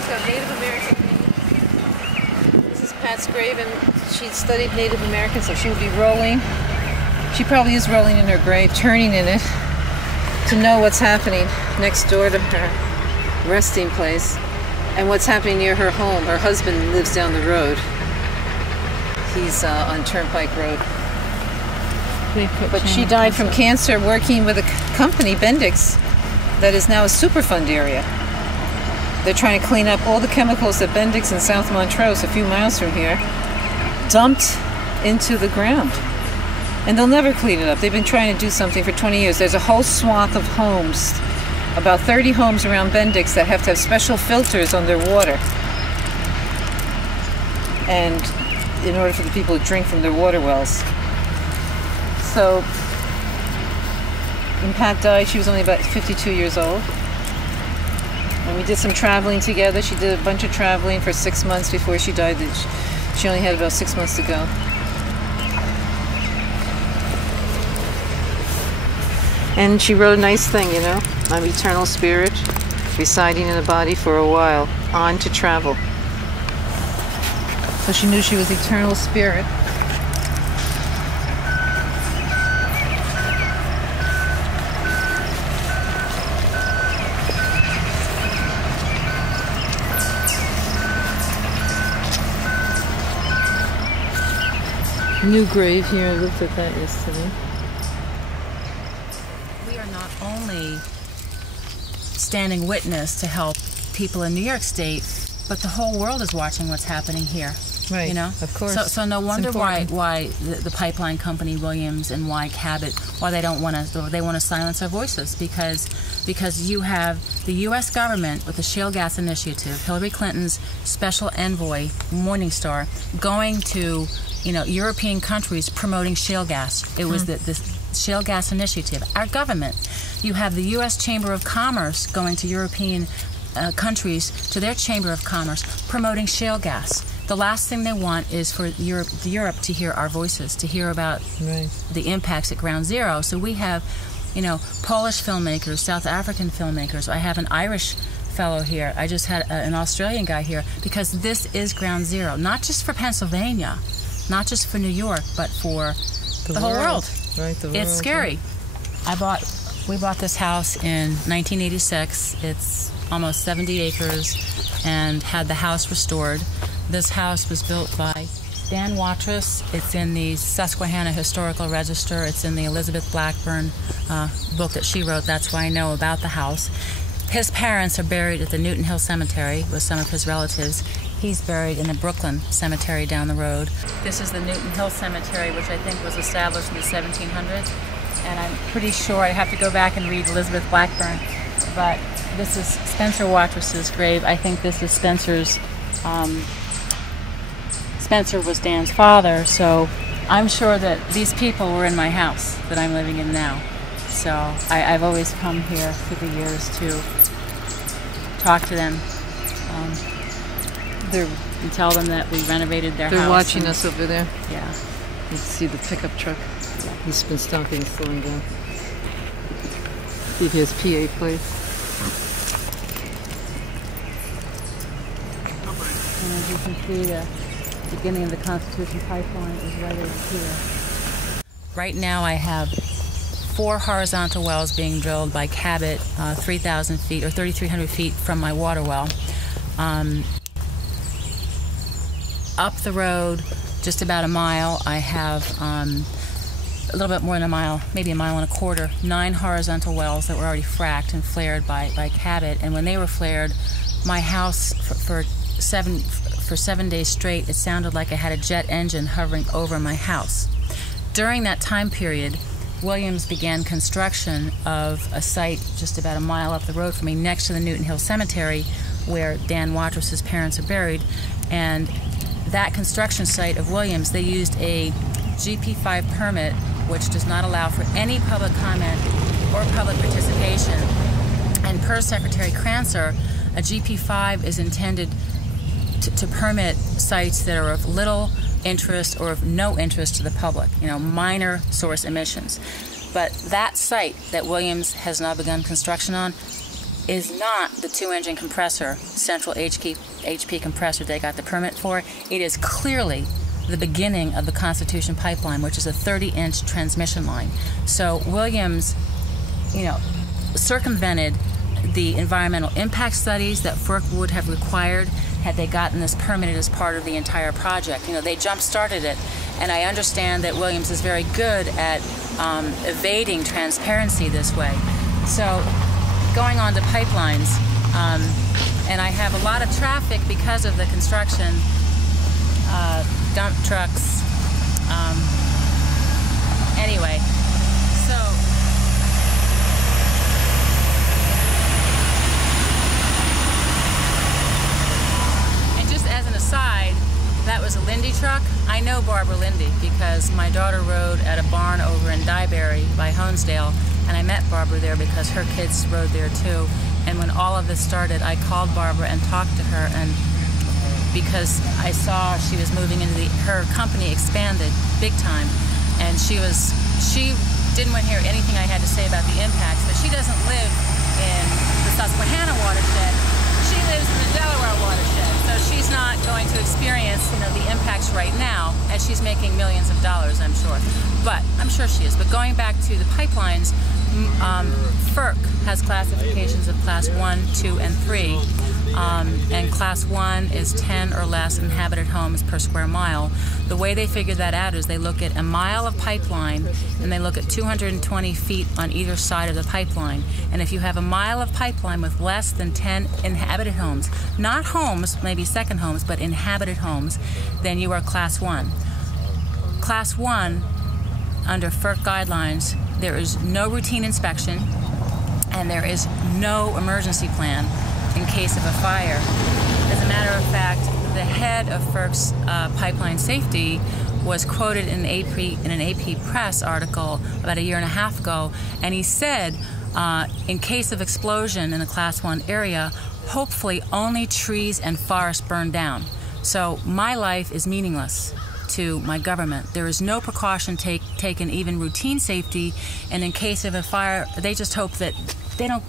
book of Native American names. This is Pat's grave, and she studied Native American, so she would be rolling. She probably is rolling in her grave, turning in it, to know what's happening next door to her resting place and what's happening near her home. Her husband lives down the road. He's on Turnpike Road. But she died from cancer working with a company, Bendix, that is now a Superfund area. They're trying to clean up all the chemicals that Bendix in South Montrose, a few miles from here, dumped into the ground. And they'll never clean it up. They've been trying to do something for 20 years. There's a whole swath of homes, about 30 homes around Bendix, that have to have special filters on their water. And in order for the people to drink from their water wells. So, when Pat died, she was only about 52 years old. And we did some traveling together. She did a bunch of traveling for 6 months before she died. She only had about 6 months to go. And she wrote a nice thing, you know, I'm eternal spirit, residing in a body for a while, on to travel. So she knew she was eternal spirit. New grave here, I looked at that yesterday. We are not only standing witness to help people in New York State, but the whole world is watching what's happening here. Right, you know? of course. So no wonder why the pipeline company Williams and why Cabot, why they don't want to, they want to silence our voices, because you have the U.S. government with the shale gas initiative, Hillary Clinton's special envoy Morningstar, going to European countries promoting shale gas. It was the shale gas initiative. Our government. You have the U.S. Chamber of Commerce going to European countries, to their Chamber of Commerce, promoting shale gas. The last thing they want is for Europe to hear our voices, to hear about the impacts at ground zero. So we have, Polish filmmakers, South African filmmakers. I have an Irish fellow here. I just had an Australian guy here, because this is ground zero, not just for Pennsylvania, not just for New York, but for the whole world. Right, the world. It's scary. We bought this house in 1986. It's almost 70 acres and had the house restored. This house was built by Dan Watrous. It's in the Susquehanna Historical Register. It's in the Elizabeth Blackburn book that she wrote. That's why I know about the house. His parents are buried at the Newton Hill Cemetery with some of his relatives. He's buried in the Brooklyn Cemetery down the road. This is the Newton Hill Cemetery, which I think was established in the 1700s. And I'm pretty sure, I have to go back and read Elizabeth Blackburn, but this is Spencer Watrous's grave. I think this is Spencer's, Spencer was Dan's father, so I'm sure that these people were in my house that I'm living in now. So I've always come here through the years to talk to them and tell them that we renovated their house. They're watching us over there. Yeah. You can see the pickup truck. He's been stopping and slowing down. See if he has PA plates. And as you can see, the beginning of the Constitution pipeline is right over here. Right now I have 4 horizontal wells being drilled by Cabot, 3,000 feet or 3,300 feet from my water well. Up the road, just about a mile, I have a little bit more than a mile, maybe a mile and a quarter, 9 horizontal wells that were already fracked and flared by Cabot. And when they were flared, my house for 7 days straight, it sounded like I had a jet engine hovering over my house. During that time period, Williams began construction of a site just about a mile up the road from me, next to the Newton Hill Cemetery, where Dan Watrous's parents are buried. And that construction site of Williams, they used a GP5 permit, which does not allow for any public comment or public participation. And per Secretary Krancer, a GP5 is intended to permit sites that are of little interest or of no interest to the public, minor source emissions. But that site that Williams has now begun construction on, is not the 2-engine compressor, central HP compressor they got the permit for. It is clearly the beginning of the Constitution pipeline, which is a 30-inch transmission line. So Williams, circumvented the environmental impact studies that FERC would have required had they gotten this permitted as part of the entire project. They jump-started it, and I understand that Williams is very good at evading transparency this way. So going on to pipelines, and I have a lot of traffic because of the construction, dump trucks, anyway, so as an aside, that was a Lindy truck. I know Barbara Lindy because my daughter rode at a barn over in Dyeberry by Honesdale, and I met Barbara there because her kids rode there too. And when all of this started, I called Barbara and talked to her, and because I saw she was moving into her company expanded big time, and she didn't want to hear anything I had to say about the impacts, but she doesn't live in the Susquehanna watershed. She lives in the Delaware watershed, so she's not going to experience, the impacts right now, as she's making millions of dollars, I'm sure. But I'm sure she is. But going back to the pipelines, FERC has classifications of Class 1, 2, and 3, and Class 1 is 10 or less inhabited homes per square mile. The way they figure that out is they look at a mile of pipeline, and they look at 220 feet on either side of the pipeline. And if you have a mile of pipeline with less than 10 inhabited homes, not homes, maybe second homes, but inhabited homes, then you are Class 1. Class 1, under FERC guidelines, there is no routine inspection, and there is no emergency plan in case of a fire. As a matter of fact, the head of FERC's pipeline safety was quoted in an AP Press article about a year and a half ago, and he said, in case of explosion in the Class 1 area, hopefully only trees and forests burn down. So my life is meaningless to my government. There is no precaution taken, even routine safety, and in case of a fire, they just hope that they don't,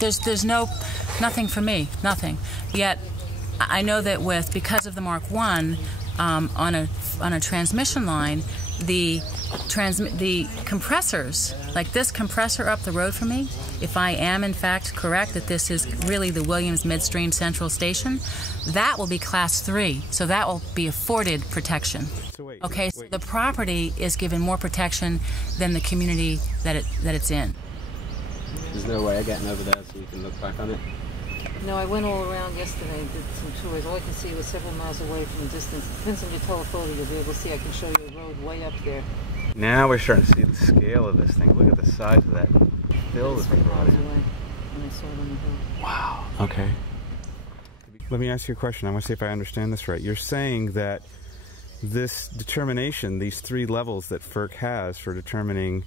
there's nothing for me, nothing. Yet, I know that because of the Mark I, on a transmission line, the compressors, like this compressor up the road from me, if I am in fact correct that this is really the Williams Midstream Central Station, that will be Class 3, so that will be afforded protection. Okay, so the property is given more protection than the community that it's in. There's no way of getting over there so you can look back on it? No, I went all around yesterday and did some tours. All I can see was several miles away from a distance. Depends on your telephoto, you'll be able to see. I can show you a road way up there. Now we're starting to see the scale of this thing. Look at the size of that fill that's been brought in. Away when I saw it on the hill. Wow. Okay. Let me ask you a question. I want to see if I understand this right. You're saying that this determination, these 3 levels that FERC has for determining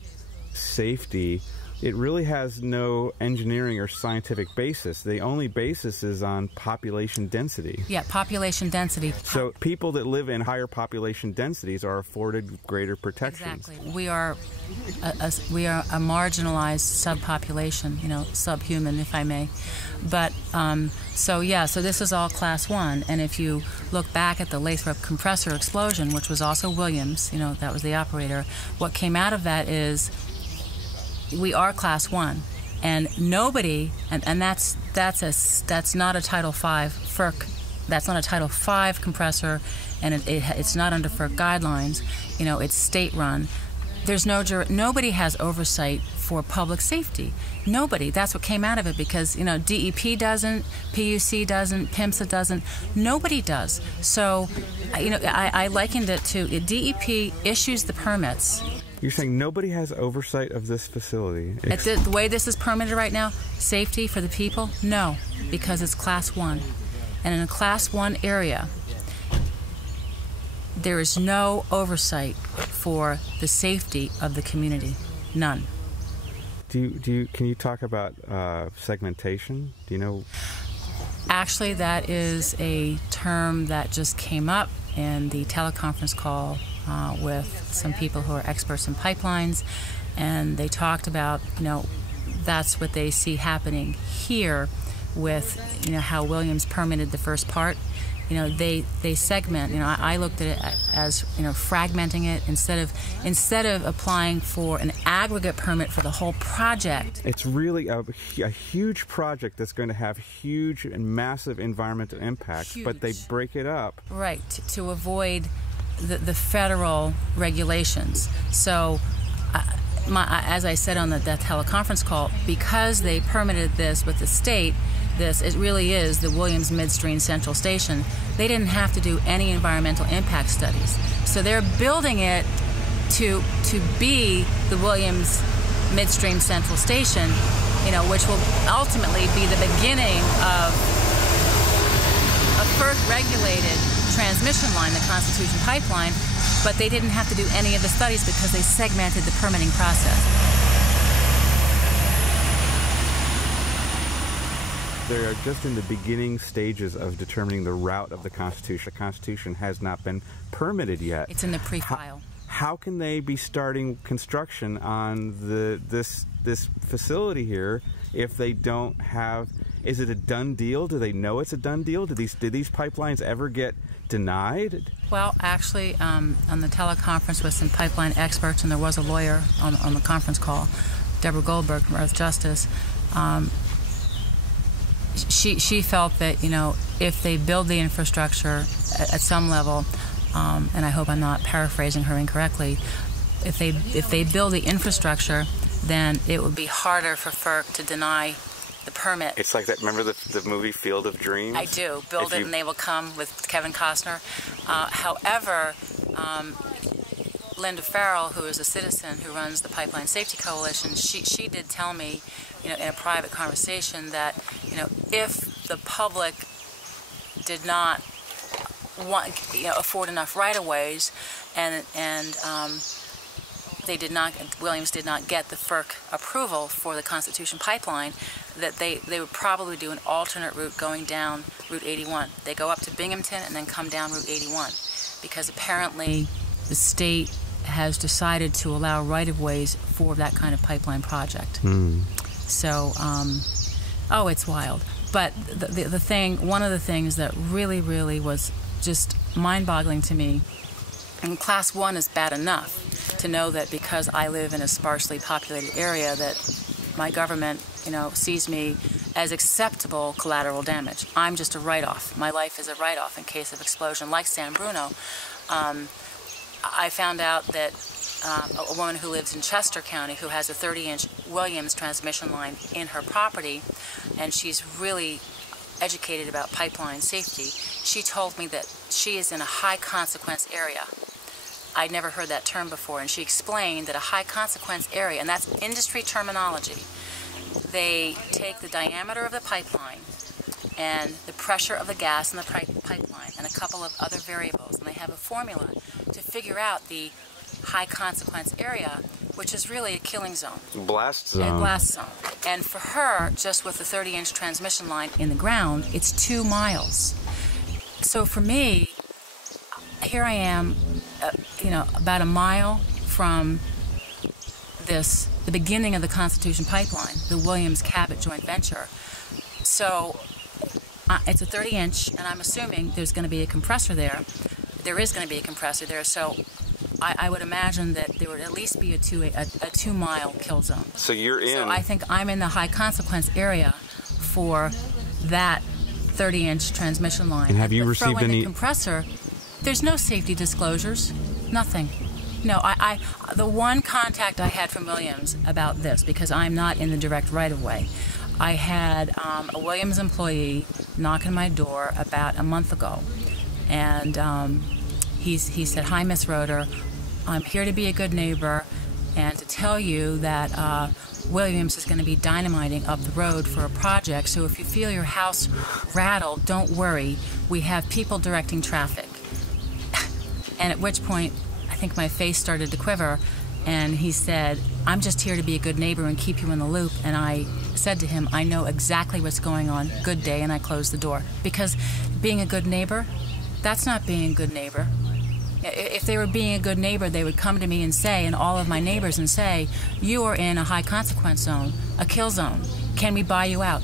safety, it really has no engineering or scientific basis. The only basis is on population density. Yeah, population density. So people that live in higher population densities are afforded greater protections. Exactly. We are a marginalized subpopulation, subhuman, if I may. But so this is all Class 1. And if you look back at the Lathrop compressor explosion, which was also Williams, that was the operator, what came out of that is we are Class 1, and nobody, and that's not a Title V FERC, that's not a Title V compressor, and it's not under FERC guidelines. It's state-run. There's nobody has oversight for public safety. Nobody. That's what came out of it because DEP doesn't, PUC doesn't, PIMSA doesn't. Nobody does. So, I likened it to DEP issues the permits. You're saying nobody has oversight of this facility? The way this is permitted right now, safety for the people? No, because it's Class 1. And in a Class 1 area, there is no oversight for the safety of the community. None. Can you talk about segmentation? Do you know? Actually, that is a term that just came up in the teleconference call with some people who are experts in pipelines, and they talked about, that's what they see happening here with, how Williams permitted the first part. They segment. I looked at it as, fragmenting it instead of applying for an aggregate permit for the whole project. It's really a huge project that's going to have huge and massive environmental impact, but they break it up. Right, to avoid the federal regulations. So, as I said on the teleconference call, because they permitted this with the state, it really is the Williams Midstream Central Station, they didn't have to do any environmental impact studies. So they're building it to be the Williams Midstream Central Station, which will ultimately be the beginning of a FERC-regulated transmission line, the Constitution Pipeline, but they didn't have to do any of the studies because they segmented the permitting process. They are just in the beginning stages of determining the route of the Constitution. The Constitution has not been permitted yet. It's in the pre-file. How can they be starting construction on this facility here if they don't have? Is it a done deal? Do they know it's a done deal? Did these pipelines ever get denied? Well, actually, on the teleconference with some pipeline experts, and there was a lawyer on the conference call, Deborah Goldberg from Earth Justice. She felt that, if they build the infrastructure at some level, and I hope I'm not paraphrasing her incorrectly, if they build the infrastructure, then it would be harder for FERC to deny the permit. It's like that. Remember the movie Field of Dreams? I do. Build it and they will come, with Kevin Costner. However, Linda Farrell, who is a citizen who runs the Pipeline Safety Coalition, she did tell me, in a private conversation, that if the public did not afford enough right-of-ways, and Williams did not get the FERC approval for the Constitution Pipeline, that they would probably do an alternate route going down Route 81. They go up to Binghamton and then come down Route 81, because apparently the state has decided to allow right-of-ways for that kind of pipeline project. So, it's wild. But one of the things that really, really was just mind-boggling to me, and Class 1 is bad enough to know that because I live in a sparsely populated area that my government, sees me as acceptable collateral damage. I'm just a write-off. My life is a write-off in case of explosion, like San Bruno. I found out that a woman who lives in Chester County, who has a 30-inch Williams transmission line in her property, and she's really educated about pipeline safety, she told me that she is in a high-consequence area. I'd never heard that term before, and she explained that a high-consequence area, and that's industry terminology, they take the diameter of the pipeline and the pressure of the gas in the pipeline and a couple of other variables, and they have a formula to figure out the high consequence area, which is really a killing zone. Blast zone. A blast zone. And for her, just with the 30-inch transmission line in the ground, it's 2 miles. So for me, here I am, about a mile from the beginning of the Constitution Pipeline, the Williams-Cabot joint venture. So it's a 30-inch, and I'm assuming there's going to be a compressor there. There is going to be a compressor there, so I would imagine that there would at least be a 2-mile kill zone. So you're in. So I think I'm in the high consequence area for that 30-inch transmission line. And have you received any compressor? There's no safety disclosures, nothing. No, the one contact I had from Williams about this, because I'm not in the direct right-of-way, I had a Williams employee knock on my door about a month ago, and he said, "Hi, Miss Roeder, I'm here to be a good neighbor and to tell you that Williams is going to be dynamiting up the road for a project, so if you feel your house rattled, don't worry, we have people directing traffic." And at which point, I think my face started to quiver, and he said, "I'm just here to be a good neighbor and keep you in the loop." And I said to him, "I know exactly what's going on. Good day," and I closed the door. Because being a good neighbor, that's not being a good neighbor. If they were being a good neighbor, they would come to me and say, and all of my neighbors, and say, you are in a high consequence zone, a kill zone. Can we buy you out?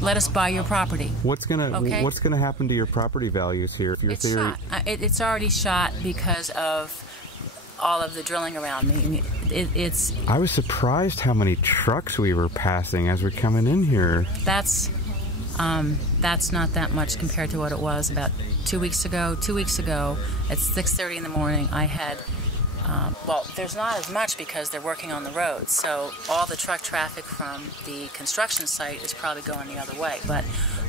Let us buy your property. What's gonna happen to your property values here? If your It's shot. It's already shot because of all of the drilling around me. I was surprised how many trucks we were passing as we're coming in here. That's not that much compared to what it was about 2 weeks ago. 2 weeks ago, at 6:30 in the morning, I had. Well, there's not as much because they're working on the road, so all the truck traffic from the construction site is probably going the other way. But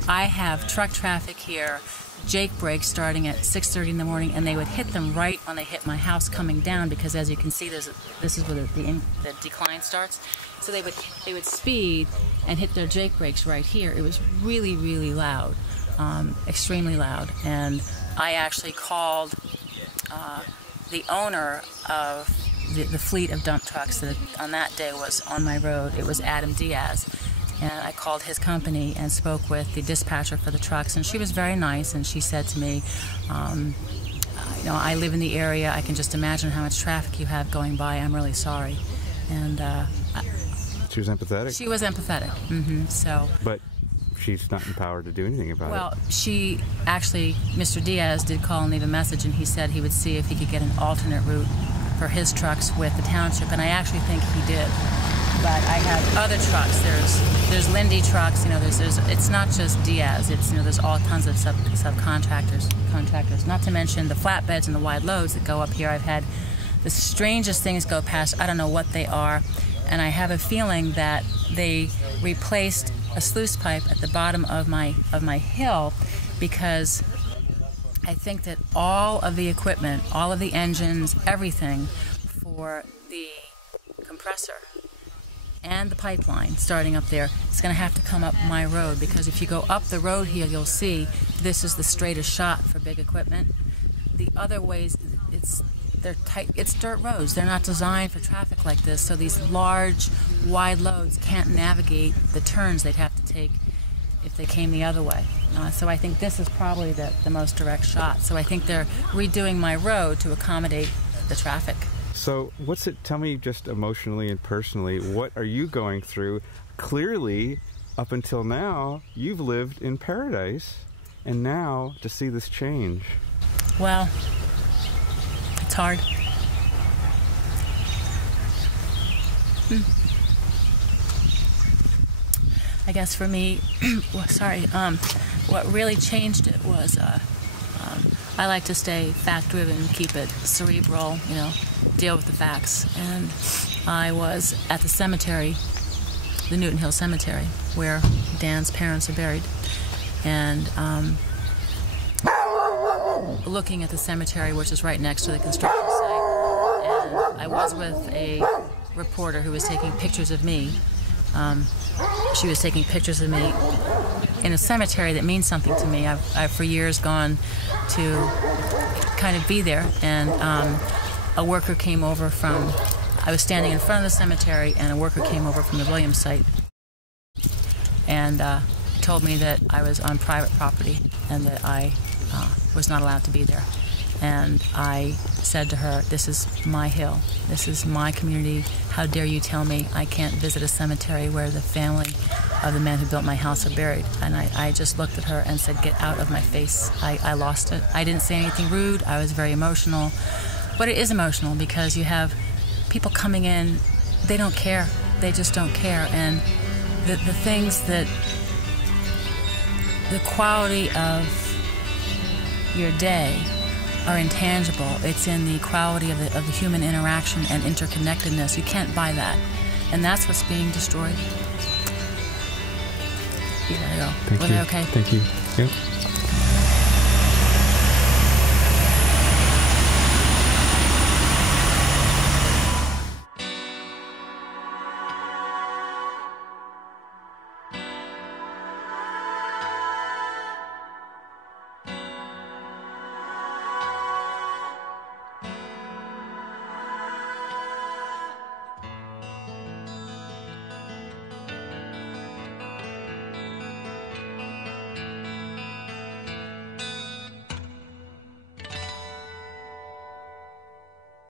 I have truck traffic here, Jake brakes starting at 6:30 in the morning, and they would hit them right when they hit my house coming down, because as you can see, this is where the decline starts. So they would speed and hit their Jake brakes right here. It was really, really loud, extremely loud, and I actually called the owner of the fleet of dump trucks that on that day was on my road. It was Adam Diaz, and I called his company and spoke with the dispatcher for the trucks, and she was very nice, and she said to me, you know, I live in the area, I can just imagine how much traffic you have going by, I'm really sorry. And she was empathetic? She was empathetic, so. But she's not empowered to do anything about it. Well, she actually, Mr. Diaz did call and leave a message, and he said he would see if he could get an alternate route for his trucks with the township, and I actually think he did. But I have other trucks. There's Lindy trucks. You know, it's not just Diaz. It's, you know, there's all tons of subcontractors. Not to mention the flatbeds and the wide loads that go up here. I've had the strangest things go past. I don't know what they are, and I have a feeling that they replaced a sluice pipe at the bottom of my hill, because I think that all of the equipment, all of the engines, everything for the compressor and the pipeline starting up there, it's going to have to come up my road, because if you go up the road here, you'll see this is the straightest shot for big equipment. The other ways, they're tight. It's dirt roads. They're not designed for traffic like this, so these large, wide loads can't navigate the turns they'd have to take if they came the other way. So I think this is probably the most direct shot. So I think they're redoing my road to accommodate the traffic. So tell me just emotionally and personally, what are you going through? Clearly, up until now, you've lived in paradise, and now to see this change. Well, it's hard. I guess for me, what really changed it was I like to stay fact-driven, keep it cerebral, you know, deal with the facts. And I was at the cemetery, the Newton Hill Cemetery, where Dan's parents are buried, and looking at the cemetery, which is right next to the construction site. And I was with a reporter who was taking pictures of me. She was taking pictures of me in a cemetery that means something to me. I've for years gone to kind of be there, and a worker came over from, I was standing in front of the cemetery, and a worker came over from the Williams site and told me that I was on private property and that I was not allowed to be there. And I said to her, this is my hill, this is my community, how dare you tell me I can't visit a cemetery where the family of the man who built my house are buried. And I just looked at her and said, get out of my face. I lost it. I didn't say anything rude, I was very emotional. But it is emotional because you have people coming in, they don't care, they just don't care. And the things that, the quality of your day are intangible. It's in the quality of the human interaction and interconnectedness. You can't buy that. And that's what's being destroyed. You gotta go. Thank you. Okay? Thank you. Yep.